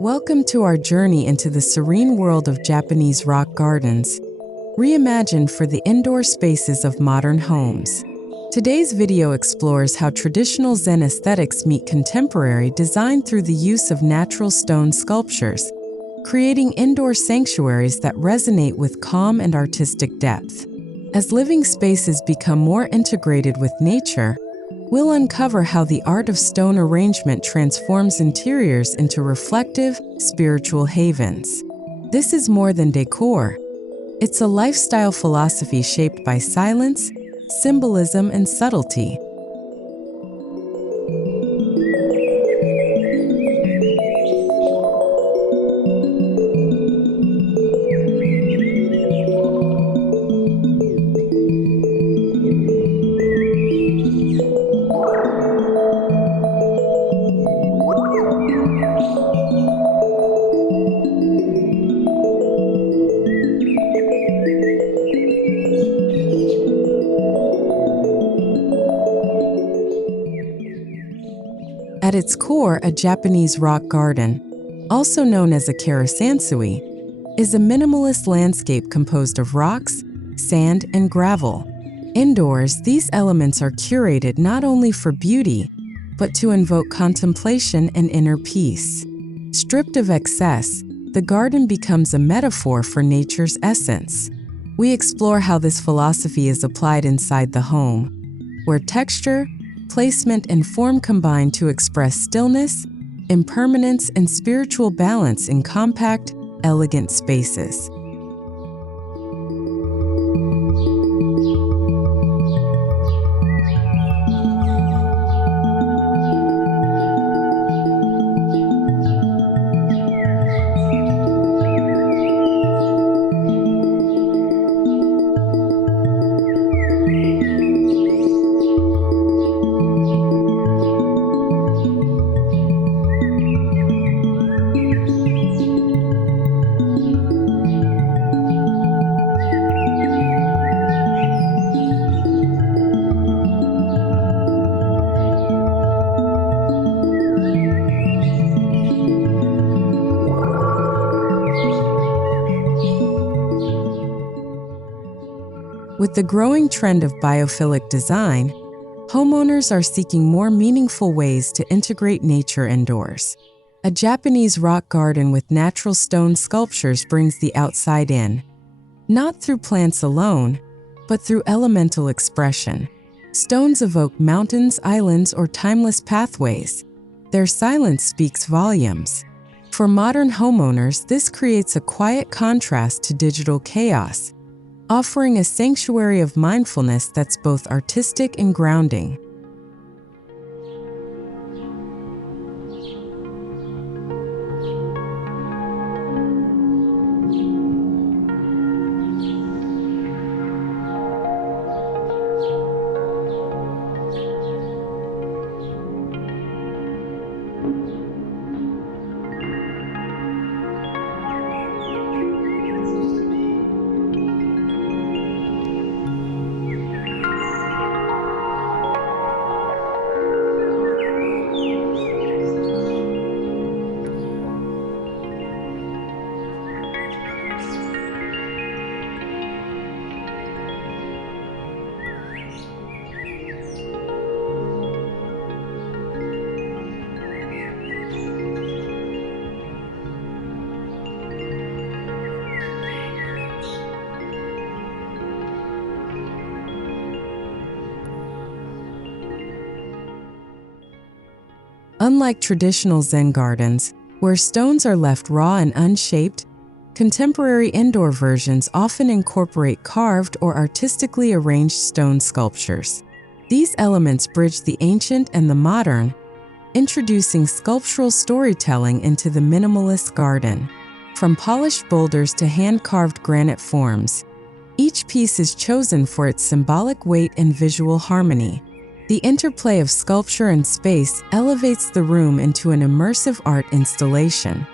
Welcome to our journey into the serene world of Japanese rock gardens, reimagined for the indoor spaces of modern homes. Today's video explores how traditional Zen aesthetics meet contemporary design through the use of natural stone sculptures, creating indoor sanctuaries that resonate with calm and artistic depth. As living spaces become more integrated with nature, we'll uncover how the art of stone arrangement transforms interiors into reflective, spiritual havens. This is more than decor. It's a lifestyle philosophy shaped by silence, symbolism, and subtlety. At its core, a Japanese rock garden, also known as a karasansui, is a minimalist landscape composed of rocks, sand, and gravel. Indoors, these elements are curated not only for beauty, but to invoke contemplation and inner peace. Stripped of excess, the garden becomes a metaphor for nature's essence. We explore how this philosophy is applied inside the home, where texture, placement, and form combine to express stillness, impermanence, and spiritual balance in compact, elegant spaces. With the growing trend of biophilic design, homeowners are seeking more meaningful ways to integrate nature indoors. A Japanese rock garden with natural stone sculptures brings the outside in, not through plants alone, but through elemental expression. Stones evoke mountains, islands, or timeless pathways. Their silence speaks volumes. For modern homeowners, this creates a quiet contrast to digital chaos, offering a sanctuary of mindfulness that's both artistic and grounding. Unlike traditional Zen gardens, where stones are left raw and unshaped, contemporary indoor versions often incorporate carved or artistically arranged stone sculptures. These elements bridge the ancient and the modern, introducing sculptural storytelling into the minimalist garden. From polished boulders to hand-carved granite forms, Each piece is chosen for its symbolic weight and visual harmony. The interplay of sculpture and space elevates the room into an immersive art installation.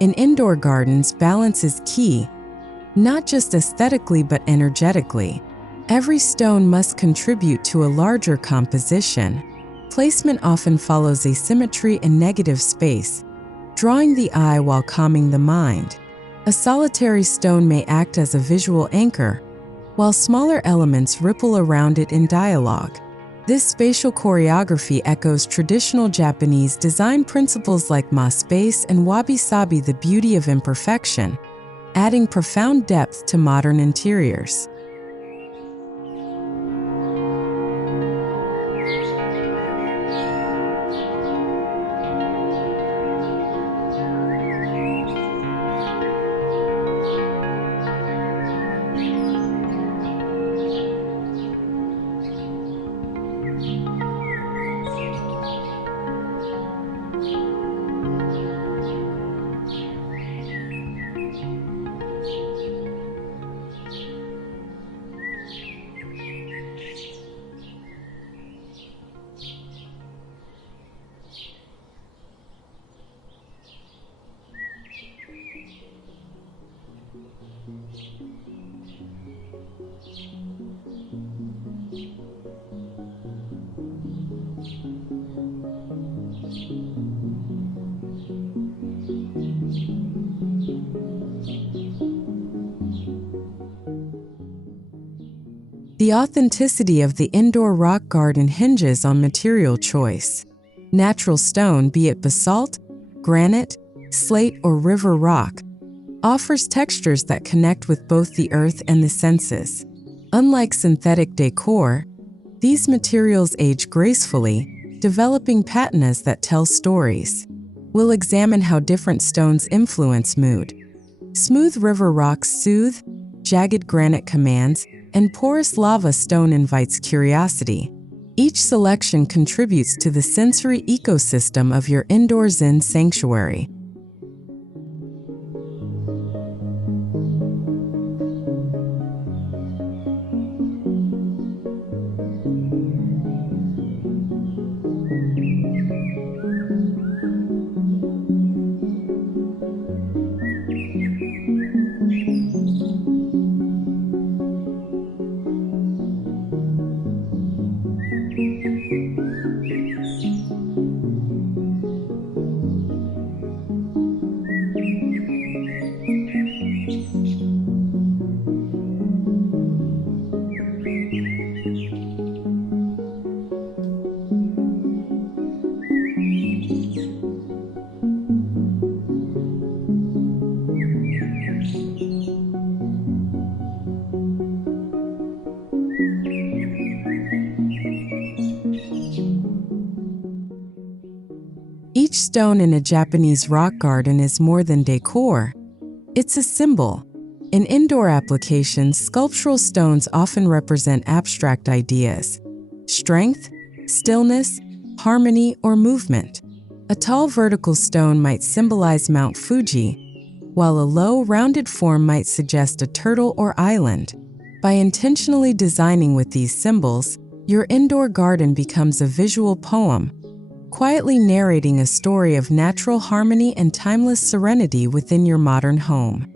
In indoor gardens, balance is key, not just aesthetically but energetically. Every stone must contribute to a larger composition. Placement often follows asymmetry and negative space, drawing the eye while calming the mind. A solitary stone may act as a visual anchor, while smaller elements ripple around it in dialogue. This spatial choreography echoes traditional Japanese design principles like ma-space and wabi-sabi, the beauty of imperfection, adding profound depth to modern interiors. The authenticity of the indoor rock garden hinges on material choice. Natural stone, be it basalt, granite, slate, or river rock, offers textures that connect with both the earth and the senses. Unlike synthetic decor, these materials age gracefully, developing patinas that tell stories. We'll examine how different stones influence mood. Smooth river rocks soothe, jagged granite commands, and porous lava stone invites curiosity. Each selection contributes to the sensory ecosystem of your indoor Zen sanctuary. Each stone in a Japanese rock garden is more than decor. It's a symbol. In indoor applications, sculptural stones often represent abstract ideas: strength, stillness, harmony, or movement. A tall vertical stone might symbolize Mount Fuji, while a low, rounded form might suggest a turtle or island. By intentionally designing with these symbols, your indoor garden becomes a visual poem, quietly narrating a story of natural harmony and timeless serenity within your modern home.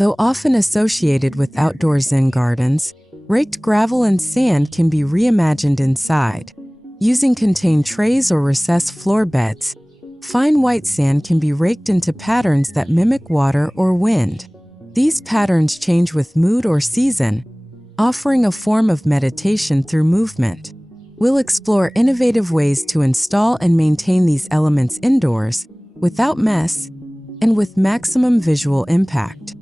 Though often associated with outdoor Zen gardens, raked gravel and sand can be reimagined inside. Using contained trays or recessed floor beds, fine white sand can be raked into patterns that mimic water or wind. These patterns change with mood or season, offering a form of meditation through movement. We'll explore innovative ways to install and maintain these elements indoors, without mess, and with maximum visual impact.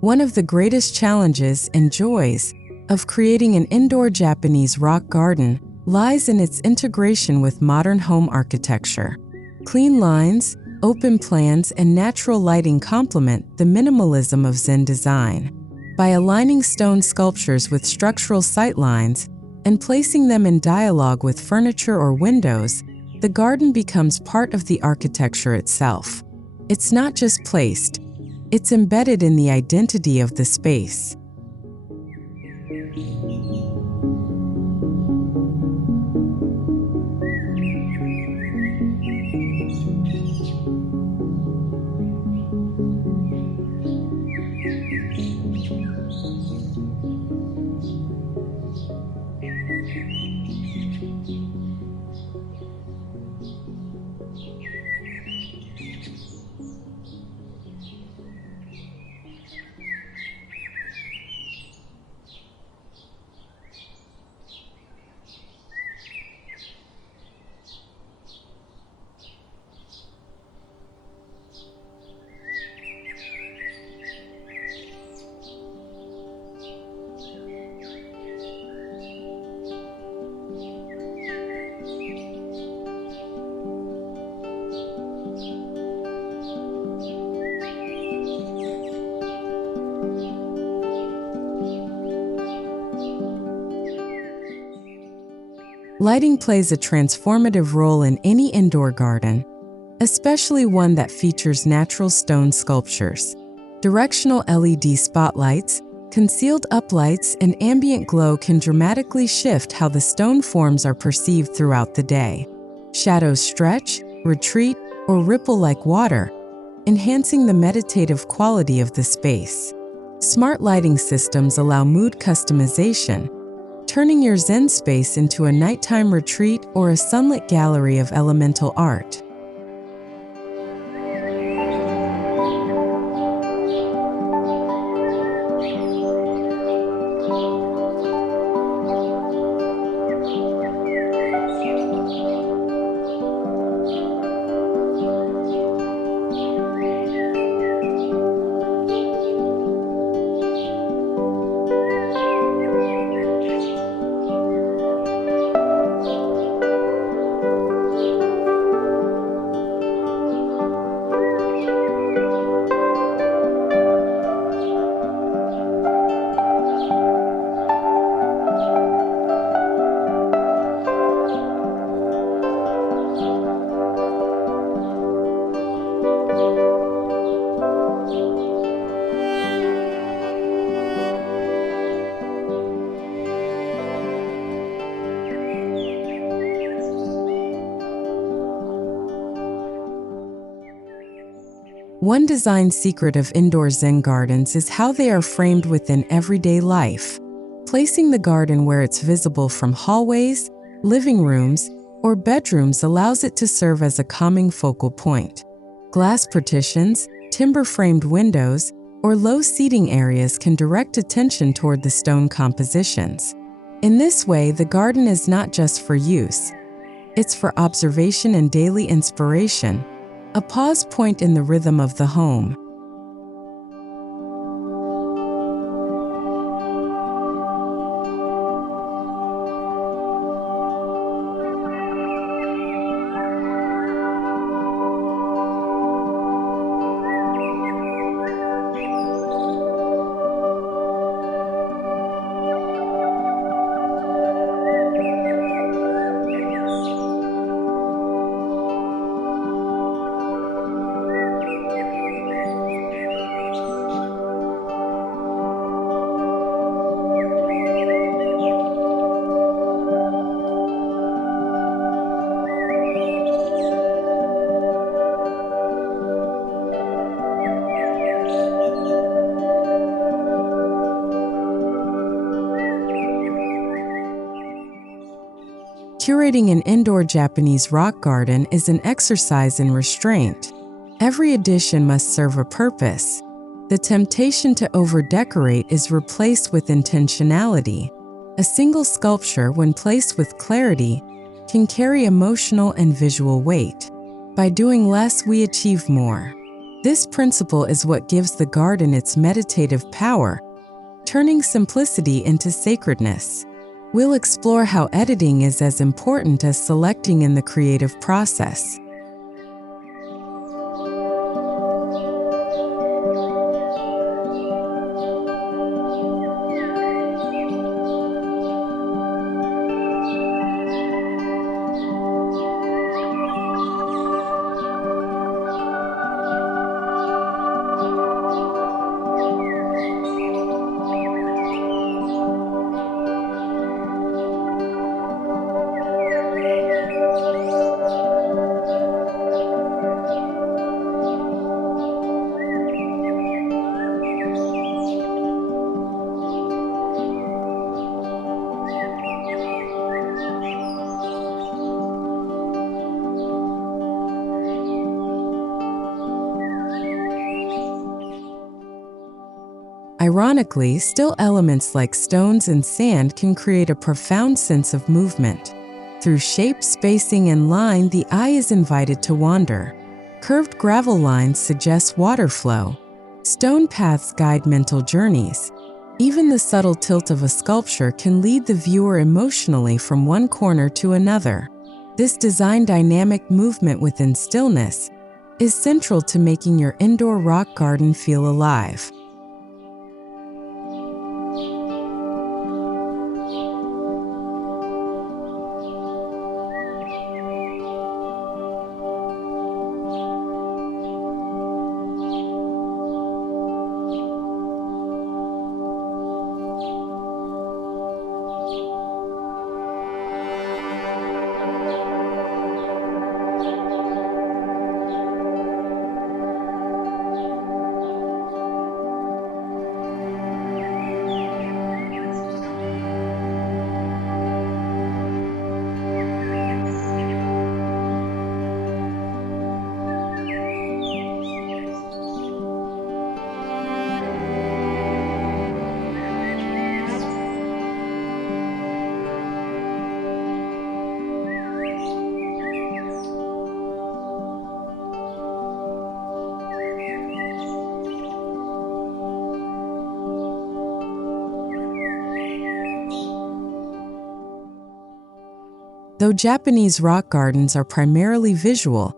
One of the greatest challenges and joys of creating an indoor Japanese rock garden lies in its integration with modern home architecture. Clean lines, open plans, and natural lighting complement the minimalism of Zen design. By aligning stone sculptures with structural sightlines and placing them in dialogue with furniture or windows, the garden becomes part of the architecture itself. It's not just placed, it's embedded in the identity of the space. Lighting plays a transformative role in any indoor garden, especially one that features natural stone sculptures. Directional LED spotlights, concealed uplights, and ambient glow can dramatically shift how the stone forms are perceived throughout the day. Shadows stretch, retreat, or ripple like water, enhancing the meditative quality of the space. Smart lighting systems allow mood customization, turning your Zen space into a nighttime retreat or a sunlit gallery of elemental art. One design secret of indoor Zen gardens is how they are framed within everyday life. Placing the garden where it's visible from hallways, living rooms, or bedrooms allows it to serve as a calming focal point. Glass partitions, timber-framed windows, or low seating areas can direct attention toward the stone compositions. In this way, the garden is not just for use. It's for observation and daily inspiration, a pause point in the rhythm of the home. Curating an indoor Japanese rock garden is an exercise in restraint. Every addition must serve a purpose. The temptation to over-decorate is replaced with intentionality. A single sculpture, when placed with clarity, can carry emotional and visual weight. By doing less, we achieve more. This principle is what gives the garden its meditative power, turning simplicity into sacredness. We'll explore how editing is as important as selecting in the creative process. Ironically, still elements like stones and sand can create a profound sense of movement. Through shape, spacing, and line, the eye is invited to wander. Curved gravel lines suggest water flow. Stone paths guide mental journeys. Even the subtle tilt of a sculpture can lead the viewer emotionally from one corner to another. This design dynamic movement within stillness is central to making your indoor rock garden feel alive. Though Japanese rock gardens are primarily visual,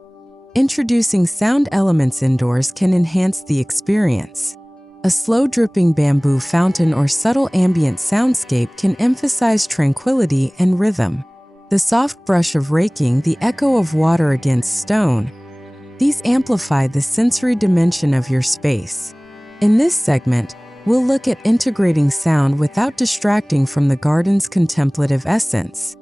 introducing sound elements indoors can enhance the experience. A slow-dripping bamboo fountain or subtle ambient soundscape can emphasize tranquility and rhythm. The soft brush of raking, the echo of water against stone, these amplify the sensory dimension of your space. In this segment, we'll look at integrating sound without distracting from the garden's contemplative essence.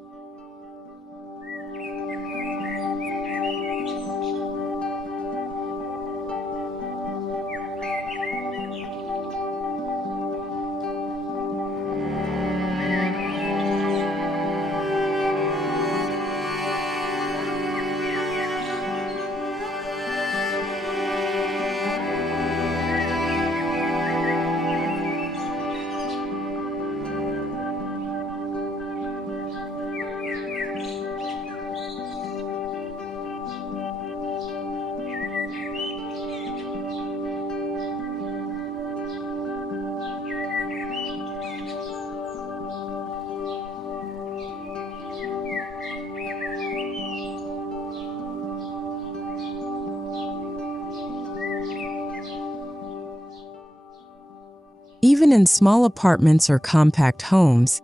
Even in small apartments or compact homes,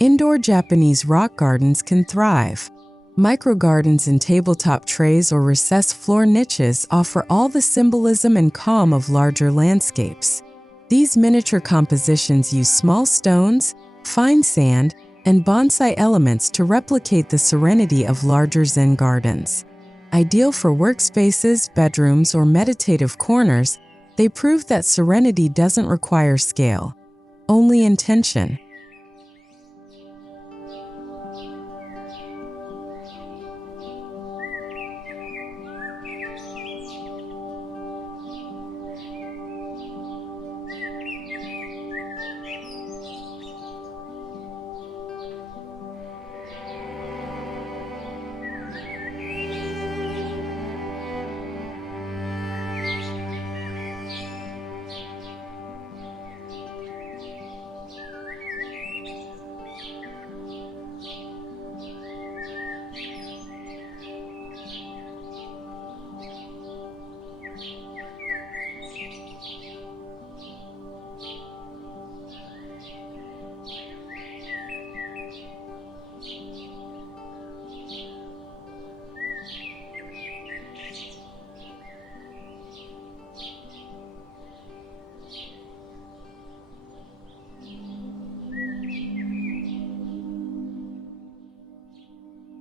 indoor Japanese rock gardens can thrive. Microgardens in tabletop trays or recessed floor niches offer all the symbolism and calm of larger landscapes. These miniature compositions use small stones, fine sand, and bonsai elements to replicate the serenity of larger Zen gardens. Ideal for workspaces, bedrooms, or meditative corners, they prove that serenity doesn't require scale, only intention.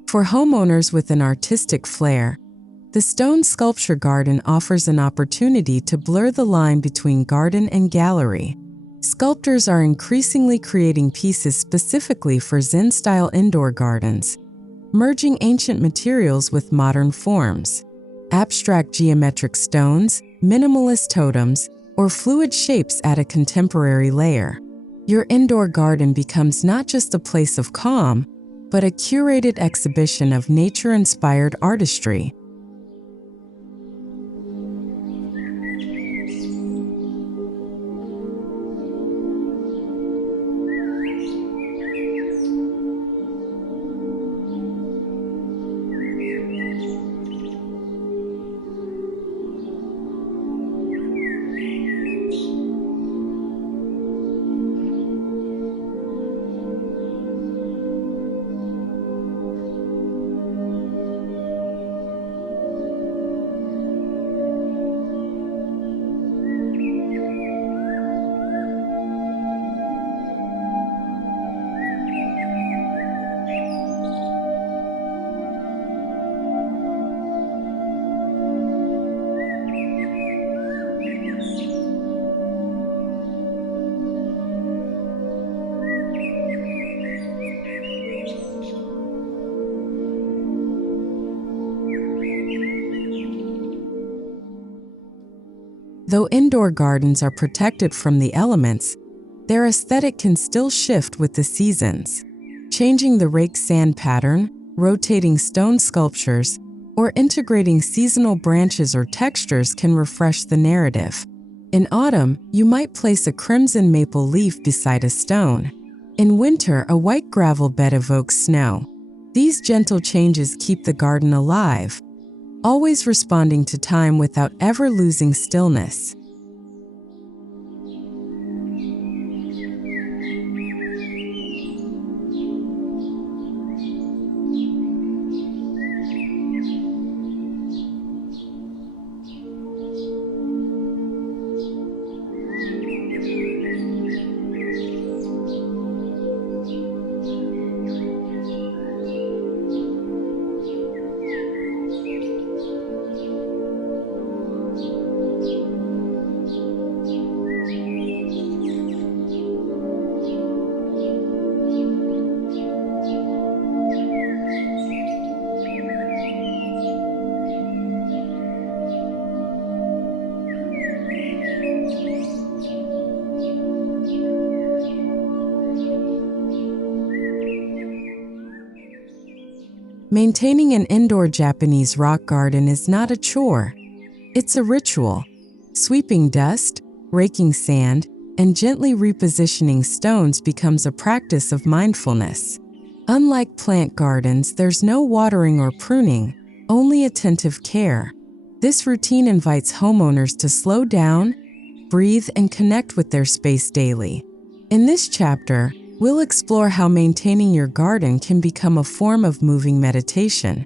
For homeowners with an artistic flair, the stone sculpture garden offers an opportunity to blur the line between garden and gallery. Sculptors are increasingly creating pieces specifically for Zen-style indoor gardens, merging ancient materials with modern forms. Abstract geometric stones, minimalist totems, or fluid shapes add a contemporary layer. Your indoor garden becomes not just a place of calm, but a curated exhibition of nature-inspired artistry. Though indoor gardens are protected from the elements, their aesthetic can still shift with the seasons. Changing the raked sand pattern, rotating stone sculptures, or integrating seasonal branches or textures can refresh the narrative. In autumn, you might place a crimson maple leaf beside a stone. In winter, a white gravel bed evokes snow. These gentle changes keep the garden alive, always responding to time without ever losing stillness. Maintaining an indoor Japanese rock garden is not a chore. It's a ritual. Sweeping dust, raking sand, and gently repositioning stones becomes a practice of mindfulness. Unlike plant gardens, there's no watering or pruning, only attentive care. This routine invites homeowners to slow down, breathe, and connect with their space daily. In this chapter, we'll explore how maintaining your garden can become a form of moving meditation.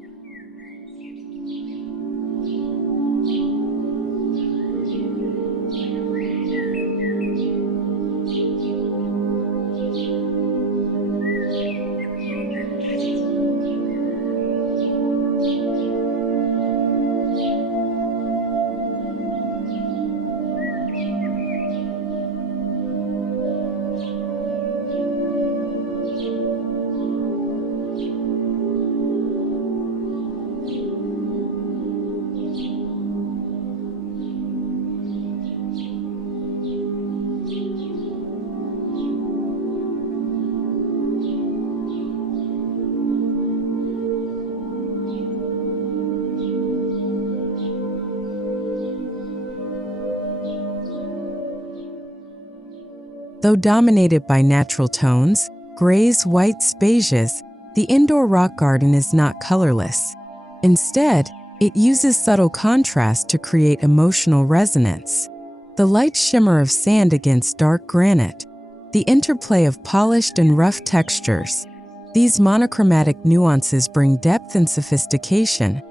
Though dominated by natural tones, grays, whites, beiges, the indoor rock garden is not colorless. Instead, it uses subtle contrast to create emotional resonance. The light shimmer of sand against dark granite, the interplay of polished and rough textures. These monochromatic nuances bring depth and sophistication,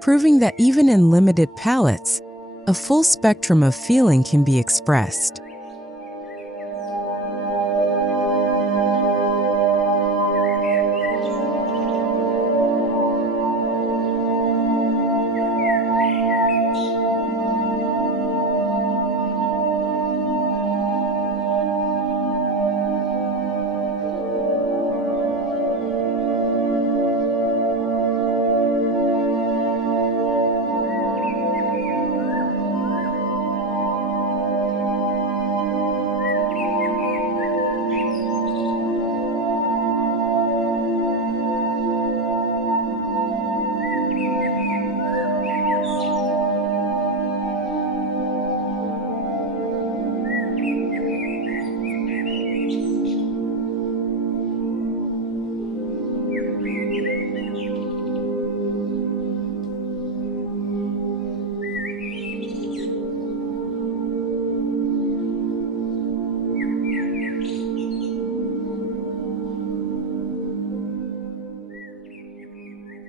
proving that even in limited palettes, a full spectrum of feeling can be expressed.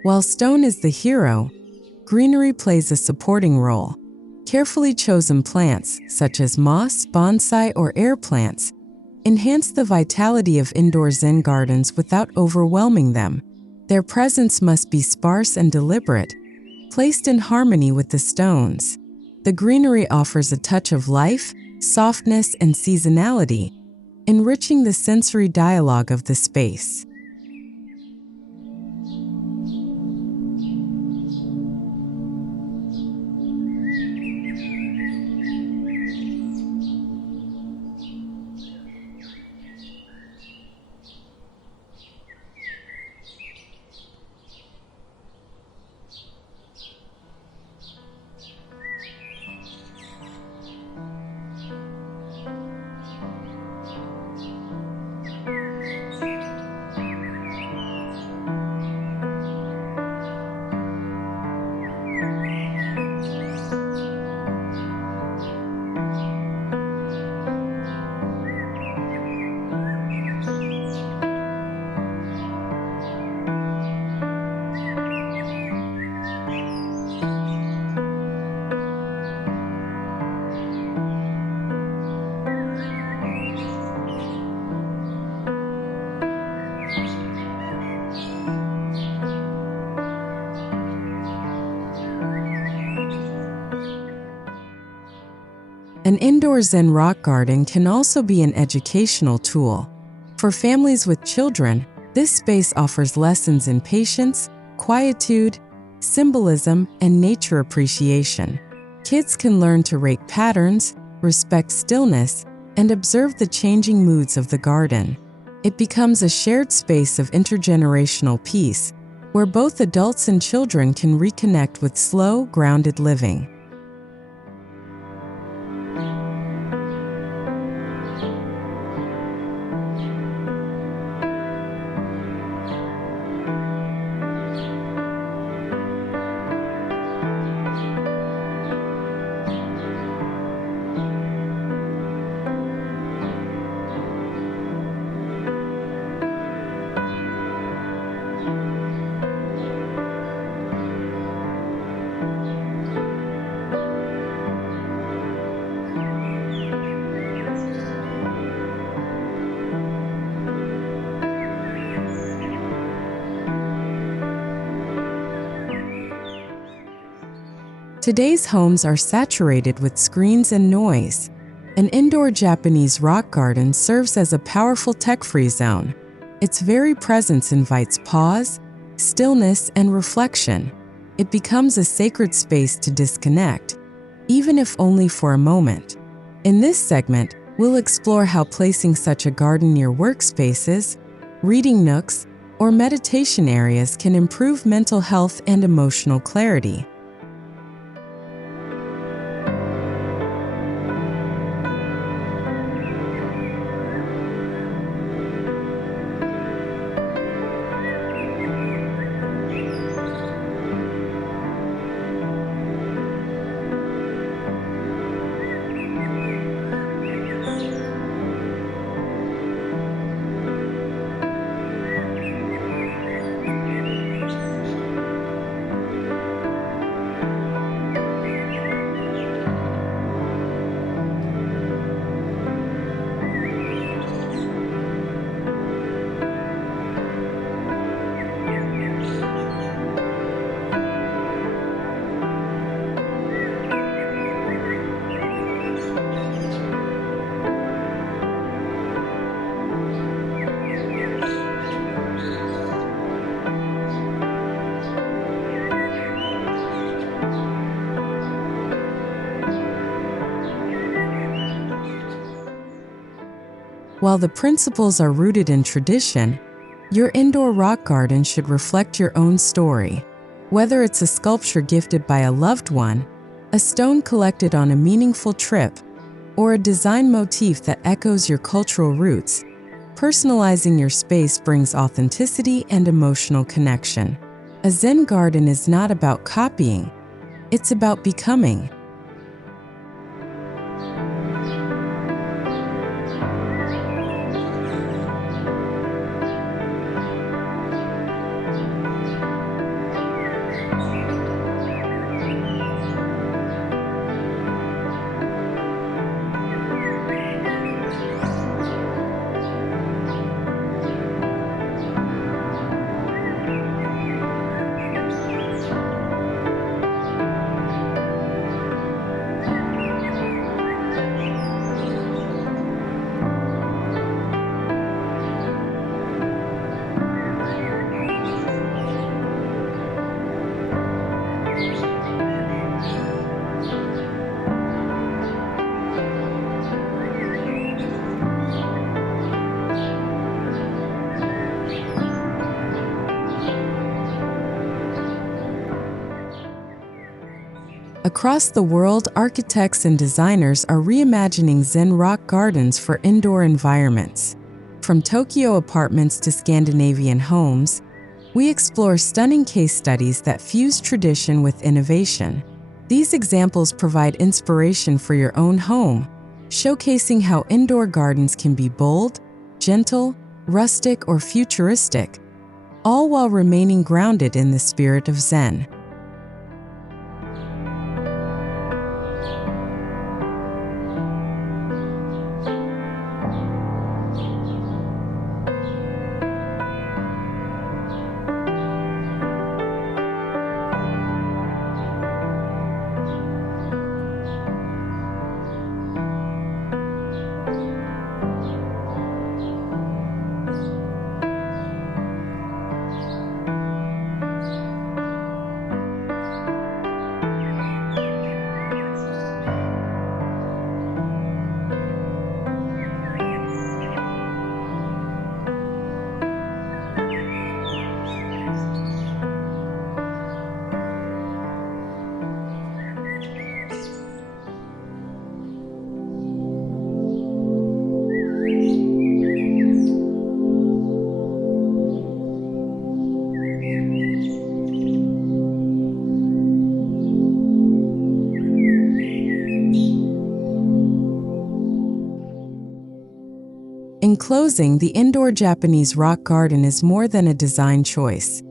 While stone is the hero, greenery plays a supporting role. Carefully chosen plants, such as moss, bonsai, or air plants, enhance the vitality of indoor Zen gardens without overwhelming them. Their presence must be sparse and deliberate, placed in harmony with the stones. The greenery offers a touch of life, softness, and seasonality, enriching the sensory dialogue of the space. An indoor Zen rock garden can also be an educational tool. For families with children, this space offers lessons in patience, quietude, symbolism, and nature appreciation. Kids can learn to rake patterns, respect stillness, and observe the changing moods of the garden. It becomes a shared space of intergenerational peace, where both adults and children can reconnect with slow, grounded living. Today's homes are saturated with screens and noise. An indoor Japanese rock garden serves as a powerful tech-free zone. Its very presence invites pause, stillness, and reflection. It becomes a sacred space to disconnect, even if only for a moment. In this segment, we'll explore how placing such a garden near workspaces, reading nooks, or meditation areas can improve mental health and emotional clarity. While the principles are rooted in tradition, your indoor rock garden should reflect your own story. Whether it's a sculpture gifted by a loved one, a stone collected on a meaningful trip, or a design motif that echoes your cultural roots, personalizing your space brings authenticity and emotional connection. A Zen garden is not about copying, it's about becoming. Across the world, architects and designers are reimagining Zen rock gardens for indoor environments. From Tokyo apartments to Scandinavian homes, we explore stunning case studies that fuse tradition with innovation. These examples provide inspiration for your own home, showcasing how indoor gardens can be bold, gentle, rustic, or futuristic, all while remaining grounded in the spirit of Zen. In closing, the indoor Japanese rock garden is more than a design choice.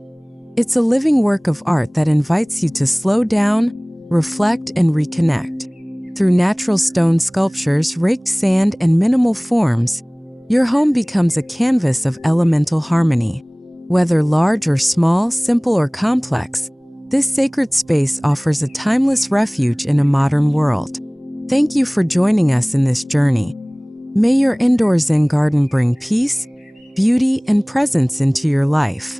It's a living work of art that invites you to slow down, reflect, and reconnect. Through natural stone sculptures, raked sand, and minimal forms, your home becomes a canvas of elemental harmony. Whether large or small, simple or complex, This sacred space offers a timeless refuge in a modern world. Thank you for joining us in this journey. May your indoor Zen garden bring peace, beauty, and presence into your life.